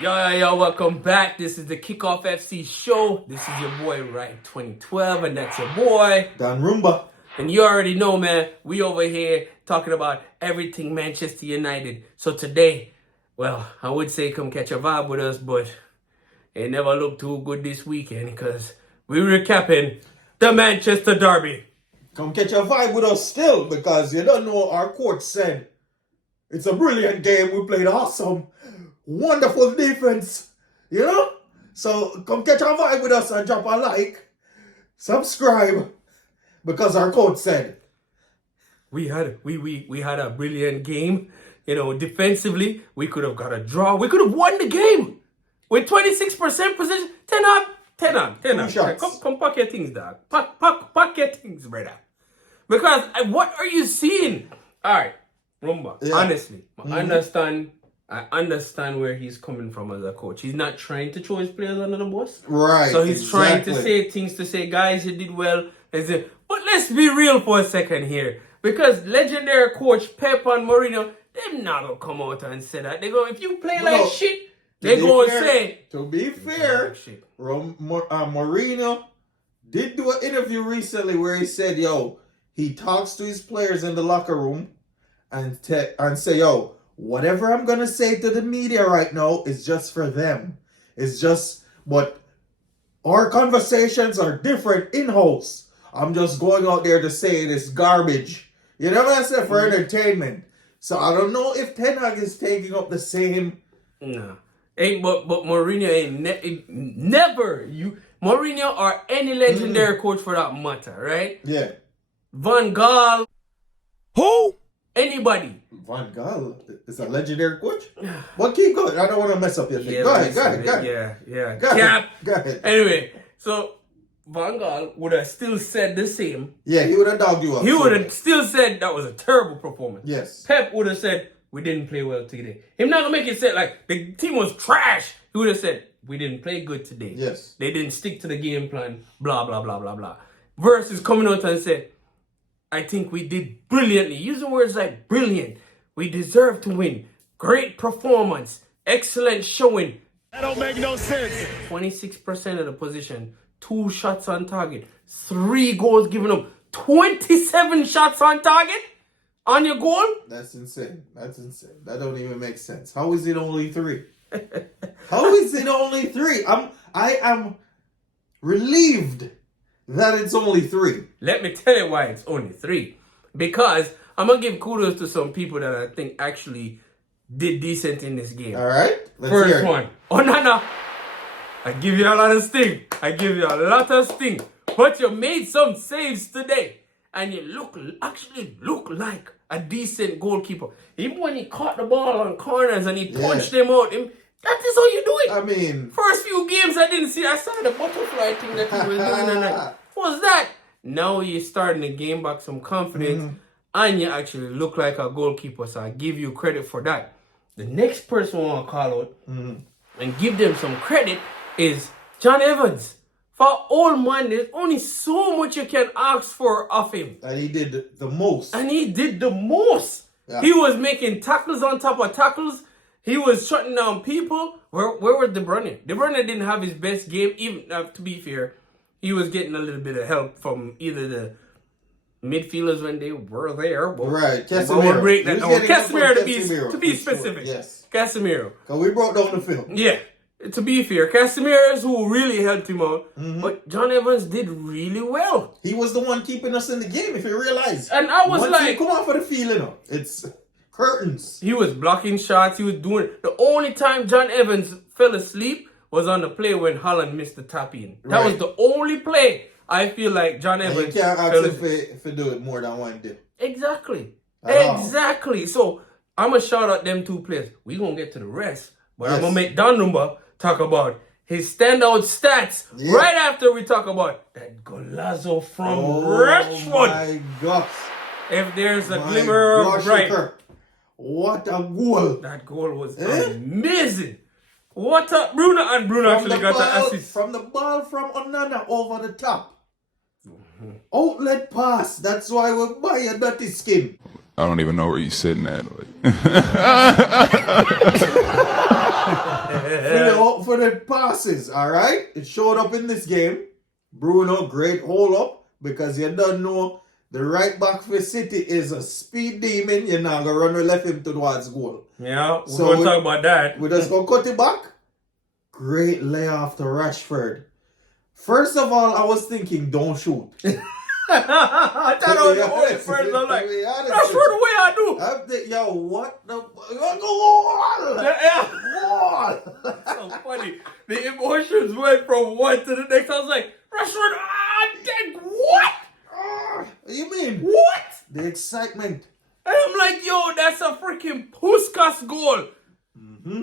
Yo, welcome back. This is the Kickoff FC show. This is your boy, Right 2012, and that's your boy, Dan Rumba. And you already know, man, we over here talking about everything Manchester United. So today, well, I would say come catch a vibe with us, but it never looked too good this weekend because we're recapping the Manchester Derby. Come catch a vibe with us still because you don't know our coach said it's a brilliant game. We played awesome. Wonderful defense, you know? So come catch a vibe with us and drop a like, subscribe, because our coach said we had a brilliant game. You know, defensively, we could have got a draw. We could have won the game with 26% possession. 10 on. Come pack your things, dog. Pack your things, brother. Because what are you seeing? All right, Rumba. Yeah. Honestly, I understand where he's coming from as a coach. He's not trying to throw his players under the bus. Right. So he's trying to say things to say, guys, you did well. But let's be real for a second here. Because legendary coach Pep and Mourinho, they're not going to come out and say that. They go, if you play like shit, they're going to say. To be fair, Mourinho did do an interview recently where he said, he talks to his players in the locker room and say, whatever I'm going to say to the media right now is just for them. It's just, but our conversations are different in-house. I'm just going out there to say this garbage. You know what I said? For entertainment. So I don't know if Ten Hag is taking up the same. No. But Mourinho ain't never. Mourinho or any legendary coach for that matter, right? Yeah. Van Gaal. Who? Anybody. Van Gaal is a legendary coach? Well, keep going. I don't want to mess up your thing. Yeah, go ahead. Yeah. Go ahead. Anyway, so Van Gaal would have still said the same. Yeah, he would have dogged you up. He would have still said that was a terrible performance. Yes. Pep would have said, we didn't play well today. Him not going to make it say like the team was trash. He would have said, we didn't play good today. Yes. They didn't stick to the game plan, blah, blah, blah, blah, blah. Versus coming out and say, I think we did brilliantly. Using words like brilliant. We deserve to win. Great performance. Excellent showing. That don't make no sense. 26% of the position. 2 shots on target. 3 goals given up. 27 shots on target on your goal? That's insane. That don't even make sense. How is it only 3? How is it only 3? I am relieved that it's only 3. Let me tell you why it's only 3. Because I'm going to give kudos to some people that I think actually did decent in this game. All right. First one. Onana. I give you a lot of sting. But you made some saves today. And you actually look like a decent goalkeeper. Even when he caught the ball on corners and he punched them out. That is how you do it. I mean, first few games I didn't see. I saw the butterfly thing that he was doing. And what was that? Now you're starting to gain back some confidence. And you actually look like a goalkeeper. So I give you credit for that. The next person I want to call out and give them some credit is John Evans. For old man, there's only so much you can ask for of him. And he did the most. Yeah. He was making tackles on top of tackles. He was shutting down people. Where was De Bruyne? De Bruyne didn't have his best game. Even to be fair, he was getting a little bit of help from either the midfielders when they were there. Right, Casemiro. Casemiro to be specific. Yes. Casemiro. Because we brought down the film. Yeah. To be fair, Casemiro is who really helped him out. But John Evans did really well. He was the one keeping us in the game, if you realize. And I was once you come off for the feeling, it's curtains. He was blocking shots. He was doing it. The only time John Evans fell asleep was on the play when Holland missed the tap in. That was the only play I feel like John Evans. You can't ask if he do it more than one day. Exactly. Exactly. So I'm going to shout out them 2 players. We're going to get to the rest. But I'm going to make Don Rumba talk about his standout stats right after we talk about that golazo from Rashford. Oh my gosh. If there's a glimmer of bright. What a goal. That goal was amazing. What up, Bruno? And Bruno actually got the assist. From the ball from Onana over the top. Outlet pass. That's why we buy a dirty skin. I don't even know where you're sitting at. for the passes, all right? It showed up in this game. Bruno, great hold up, because you don't know the right back for City is a speed demon. You're not going to run or left him towards goal. Yeah, we're going to talk about that. We just going to cut it back. Great layoff to Rashford. First of all, I was thinking, don't shoot. I thought I was the only person. I'm like, that's what the way I do. I'm thinking, yo, what the? Go on! That's so funny. The emotions went from one to the next. I was like, Rashford, what? What you mean? What? The excitement. And I'm like, yo, that's a freaking Puskas goal. Mm-hmm.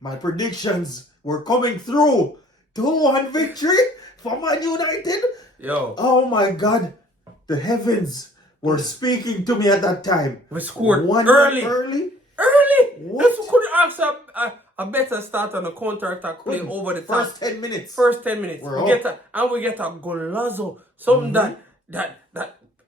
My predictions were coming through. 2-1 victory for Man United. Yo. Oh my God. The heavens were speaking to me at that time. We scored One early. Early? What? We could ask a better start on a counter-attack play over the top. First 10 minutes. First 10 minutes. We get a golazo. Something that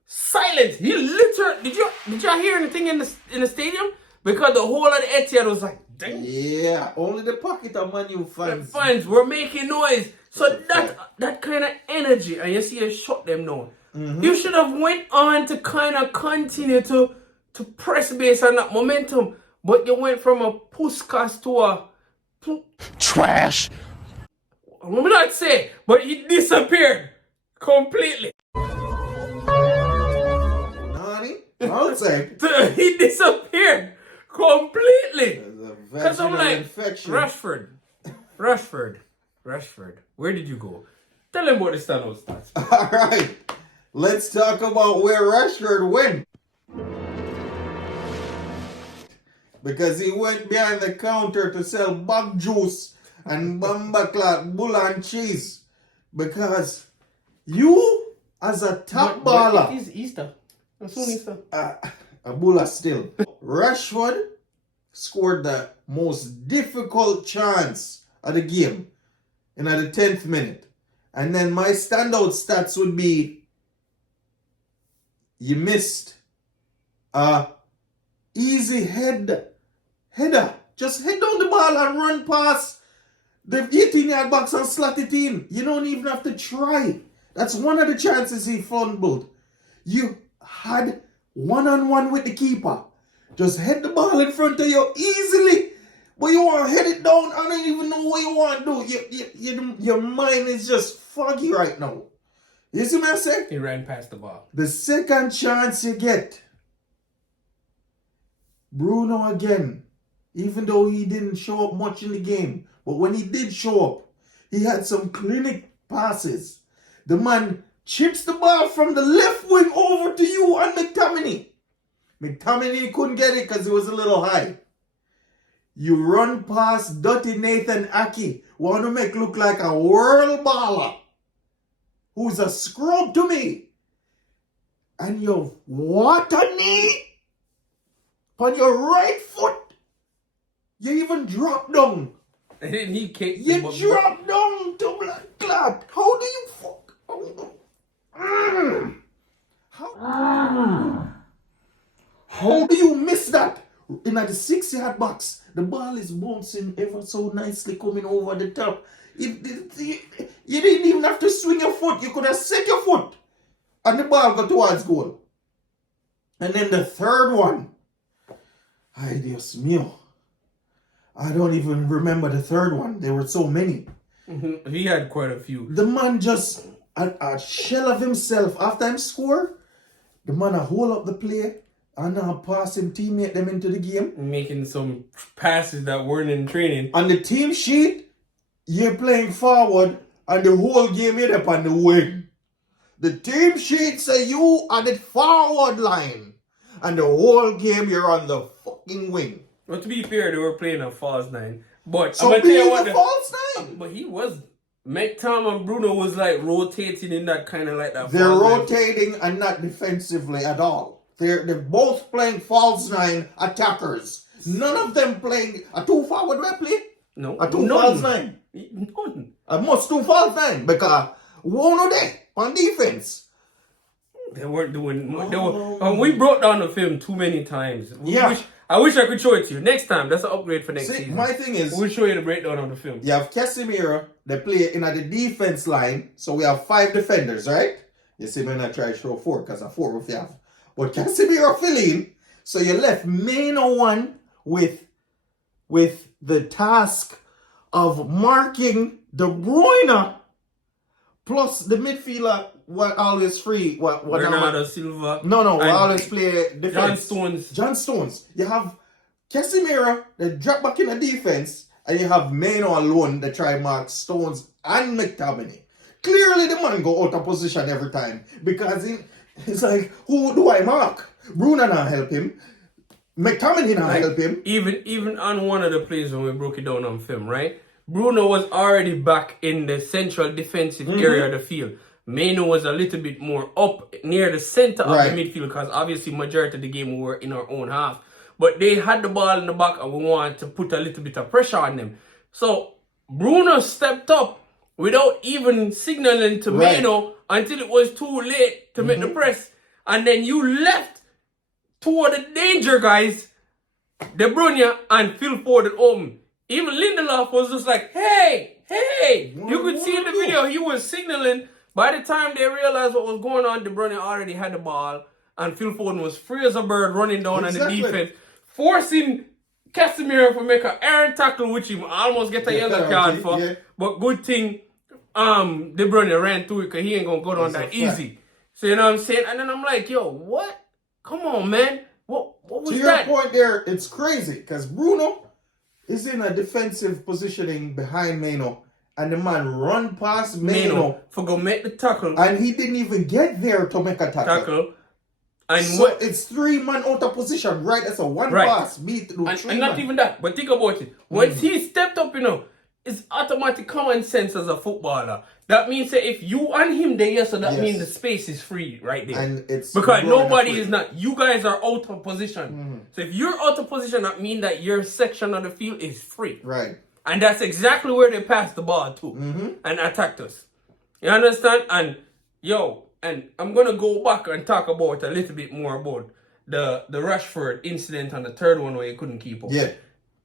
silence. He literally did you hear anything in the stadium? Because the whole of the Etihad was like, dang. Yeah, only the pocket of Man U fans. The fans were making noise. So that kind of energy, and you see you shut them down. Mm-hmm. You should have went on to kind of continue to press base on that momentum. But you went from a Puskas to a trash. I'm not saying, but he disappeared completely. Nani? I'll say. He disappeared completely. Because I'm like, infection. Rashford, where did you go? Tell him what the Thanos stats. All right. Let's talk about where Rashford went. Because he went behind the counter to sell bug juice and bamba clot, bull and cheese. Because you, as a top baller... It is Easter. It's soon Easter. A buller still. Rashford scored the most difficult chance of the game in the 10th minute. And then my standout stats would be you missed easy header. Just head down the ball and run past the 18-yard box and slot it in. You don't even have to try. That's one of the chances he fumbled. You had one-on-one with the keeper. Just head the ball in front of you easily. But you want to head it down. I don't even know what you want to do. Your mind is just foggy right now. You see what I say? He ran past the ball. The second chance you get, Bruno again, even though he didn't show up much in the game, but when he did show up, he had some clinic passes. The man chips the ball from the left wing over to you and McTominay. McTominay couldn't get it because it was a little high. You run past dirty Nathan Aki, want to make look like a world baller, who's a scrub to me. And you what a knee on your right foot. You even drop down. And then he kicked. You drop down to blood clot. How do you fuck? How do you miss that? In the 6-yard box, the ball is bouncing ever so nicely coming over the top. You didn't even have to swing your foot. You could have set your foot and the ball got towards goal. And then the third one. Ay, Dios mío. I don't even remember the third one. There were so many. Mm-hmm. He had quite a few. The man just, a shell of himself. After him score, the man hold up the play and pass him teammate them into the game. Making some passes that weren't in training. On the team sheet, you're playing forward and the whole game you're up on the wing. The team sheet say you on the forward line and the whole game you're on the fucking wing. Well, to be fair, they were playing a false nine. But So I'm gonna tell you being a false nine. But he was. McTom and Bruno was like rotating in that kind of like that. They're false rotating nine. and not defensively at all. They're both playing false nine attackers. None of them playing a 2 forward play. No. A 2 false nine. None. A must 2 false nine because one of them on defense. They weren't doing. Oh. We broke down the film too many times. I wish I could show it to you next time. That's an upgrade for next season. My thing is, we'll show you the breakdown of the film. You have Casemiro, they play in at the defense line, so we have 5 defenders, right? You see, when I try to show 4 because of 4 if you have. But Casemiro fill in, so you left Maino one with the task of marking De Bruyne plus the midfielder what always free. Bernardo Silva. No, we always play defense. John Stones. You have Casemiro, they drop back in the defense, and you have Maino alone, they try mark Stones and McTominay. Clearly, the man go out of position every time because it's like, who do I mark? Bruno not help him. McTominay not help him. Even on one of the plays when we broke it down on film, right? Bruno was already back in the central defensive area of the field. Maino was a little bit more up near the center of the midfield because obviously majority of the game we were in our own half. But they had the ball in the back and we wanted to put a little bit of pressure on them. So Bruno stepped up without even signaling to Maino until it was too late to make the press. And then you left toward the danger guys, De Bruyne and Phil Foden open. Even Lindelof was just like, hey. You could see in the video he was signaling. By the time they realized what was going on, De Bruyne already had the ball. And Phil Foden was free as a bird running down on the defense, forcing Casemiro to make an air tackle, which he almost get a yellow card for. Yeah. But good thing De Bruyne ran through it because he ain't going to go down that easy. So you know what I'm saying? And then I'm like, yo, what? Come on, man. What was that? To your point there, it's crazy because Bruno is in a defensive positioning behind Maino. And the man run past Maino for go make the tackle. And he didn't even get there to make a tackle. And so it's 3 man out of position, right? That's a one pass beat through and not even that. But think about it. Once he stepped up, it's automatic common sense as a footballer. That means that if you and him there, so that means the space is free right there. And it's because nobody is not. You guys are out of position. So if you're out of position, that means that your section of the field is free. Right. And that's exactly where they passed the ball to and attacked us. You understand? And and I'm going to go back and talk about a little bit more about the Rashford incident and the third one where he couldn't keep up. Yeah.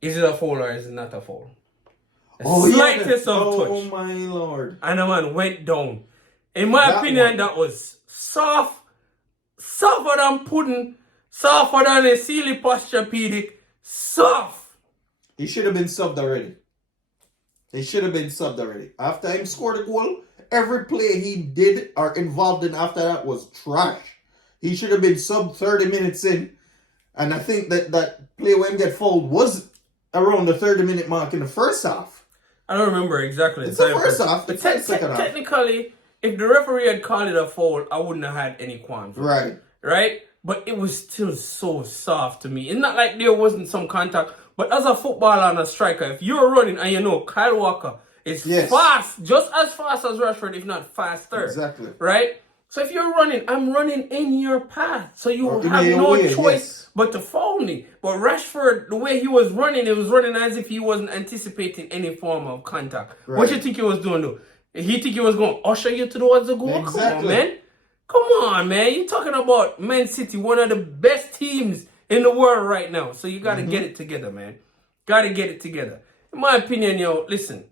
Is it a foul or is it not a foul? Slightest of touch. Oh my Lord. And the man went down. In my opinion, that was softer than pudding, softer than a silly posturepedic, soft. He should have been subbed already. After him scored a goal, every play he did or involved in after that was trash. He should have been subbed 30 minutes in. And I think that play when he get fouled was around the 30-minute mark in the first half. I don't remember exactly the first half. But technically, if the referee had called it a foul, I wouldn't have had any qualms. Right? But it was still so soft to me. It's not like there wasn't some contact. But as a footballer and a striker, if you're running and Kyle Walker is fast, just as fast as Rashford, if not faster. Exactly. Right? So if you're running, I'm running in your path. So you have no choice but to foul me. But Rashford, the way he was running as if he wasn't anticipating any form of contact. Right. What do you think he was doing though? He think he was going to usher you towards the goal? Exactly. Come on, man. You're talking about Man City, one of the best teams in the world right now. So you got to get it together, man. Got to get it together. In my opinion, listen.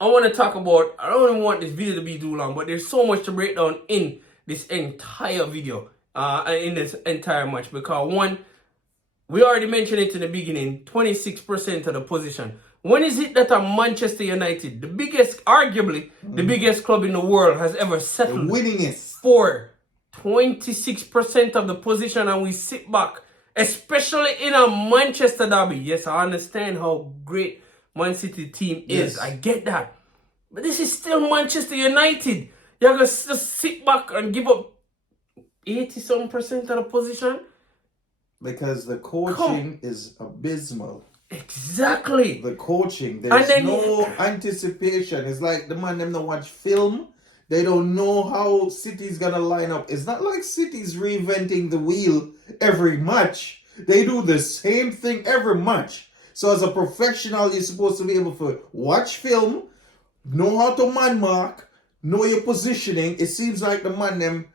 I want to talk about, I don't even want this video to be too long, but there's so much to break down in this entire video, in this entire match. Because one, we already mentioned it in the beginning, 26% of the position. When is it that a Manchester United, the biggest, arguably, the biggest club in the world has ever settled for 26% of the position and we sit back, especially in a Manchester derby? Yes, I understand how great Man City team is. I get that. But this is still Manchester United. You're going to just sit back and give up 80-some% of the position? Because the coaching is abysmal. Exactly. The coaching. There's no anticipation. It's like the man them don't watch film. They don't know how City's going to line up. It's not like City's reinventing the wheel every match. They do the same thing every match. So as a professional, you're supposed to be able to watch film, know how to man mark, know your positioning. It seems like the man them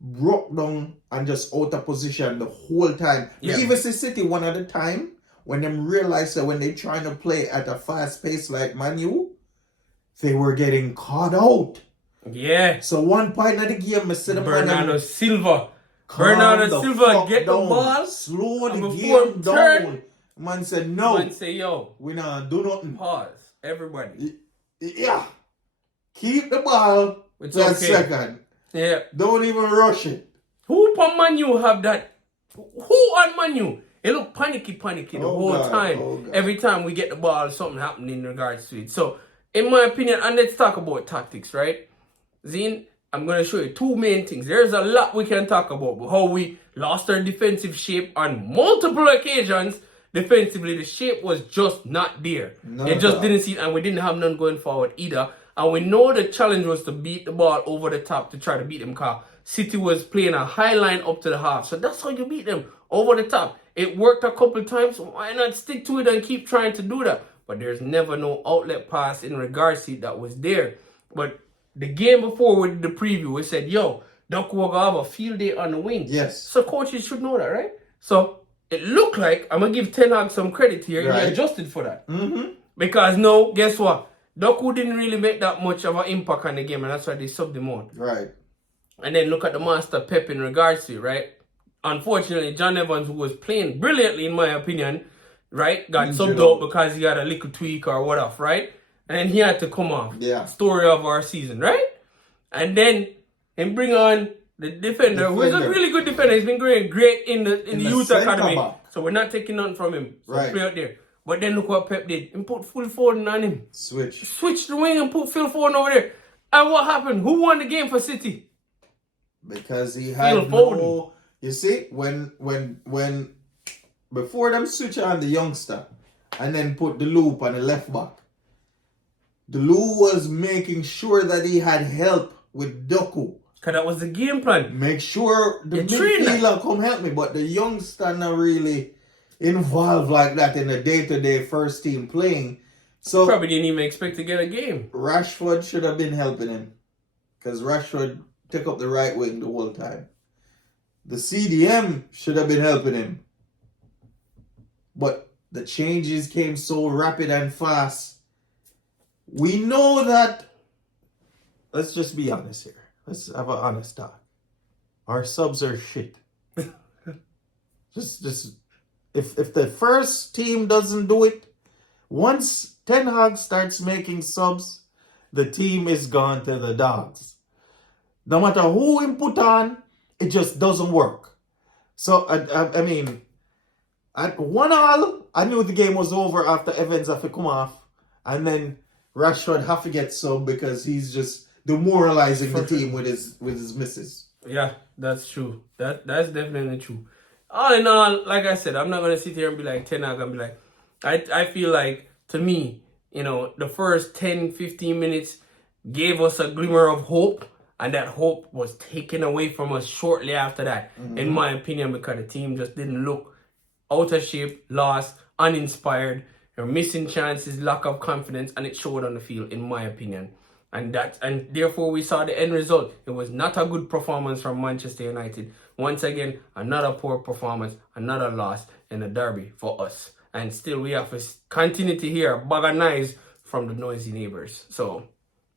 broke down and just out of position the whole time. Yeah. We even see City one at a time when them realize that when they trying to play at a fast pace like Man U, they were getting caught out. Yeah. So one point of the game, I said Bernardo Silva. Calm Bernardo the Silva fuck get down. the ball. Slow the before game turn. down. Man said no. Man say, yo, We not do nothing. pause. Everybody. Yeah. Keep the ball. It's that okay. second. Yeah. Don't even rush it. Who on Man U have that? Who on Man U? It look panicky the Oh, whole God. time. Oh, God. Every time we get the ball, something happening in regards to it. So, in my opinion, and let's talk about tactics, right? Zine, I'm going to show you two main things. There's a lot we can talk about. How we lost our defensive shape on multiple occasions. Defensively, the shape was just not there. Not You at just all. didn't see it, and we didn't have none going forward either. And we know the challenge was to beat the ball over the top to try to beat them, because City was playing a high line up to the half. So that's how you beat them, over the top. It worked a couple times, so why not stick to it and keep trying to do that? But there's never no outlet pass in regards to it that was there. But the game before with the preview, we said, yo, Doku will have a field day on the wing. Yes. So coaches should know that, right? So it looked like, I'm going to give Ten Hag some credit here, Right. he adjusted for that. Mm-hmm. Because no, guess what? Doku didn't really make that much of an impact on the game, and that's why they subbed him out. Right. And then look at the master Pep in regards to it, right? Unfortunately, John Evans, who was playing brilliantly in my opinion, right, got Injured subbed out because he had a little tweak or whatever, right? And then he had to come off. Yeah. Story of our season, right? And then and bring on the defender, who is a really good defender. He's been great in the youth centre academy. back. So we're not taking nothing from him. So Right. play out there. But then look what Pep did. He put Phil Foden on him. Switch. The wing and put Phil Foden over there. And what happened? Who won the game for City? Because he had Phil Foden. You see, when before them switch on the youngster and then put the loop on the left back, the Lou was making sure that he had help with Doku. Because that was the game plan. Make sure the You train that. midfielder come help me, but the youngster not really involved like that in the day-to-day first team playing. So Probably didn't even expect to get a game. Rashford should have been helping him, because Rashford took up the right wing the whole time. The CDM should have been helping him, but the changes came so rapid and fast. We know that. Let's just be honest here. Let's have an honest talk. Our subs are shit. just if the first team doesn't do it, once Ten Hag starts making subs, the team is gone to the dogs. No matter who he put on, it just doesn't work. So I mean, at 1-1, I knew the game was over after Evans have to come off, and then Rashford have to get sub because he's just demoralizing the team with his misses. Yeah, that's true. That's definitely true. All in all, like I said, I'm not going to sit here and be like Ten Hag and be like, I feel like, to me, you know, the first 10, 15 minutes gave us a glimmer of hope, and that hope was taken away from us shortly after that, in my opinion, because the team just didn't look out of shape, lost, uninspired. They're missing chances, lack of confidence, and it showed on the field, in my opinion. And therefore we saw the end result. It was not a good performance from Manchester United. Once again, another poor performance, another loss in the derby for us. And still we have to continue to hear a bag of noise from the noisy neighbours. So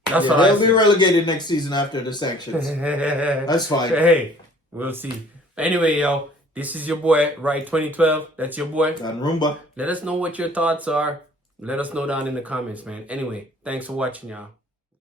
that's what they'll be relegated next season after the sanctions. That's fine. Hey, we'll see. Anyway, yo, this is your boy, Right 2012. That's your boy. And Roomba. Let us know what your thoughts are. Let us know down in the comments, man. Anyway, thanks for watching, y'all.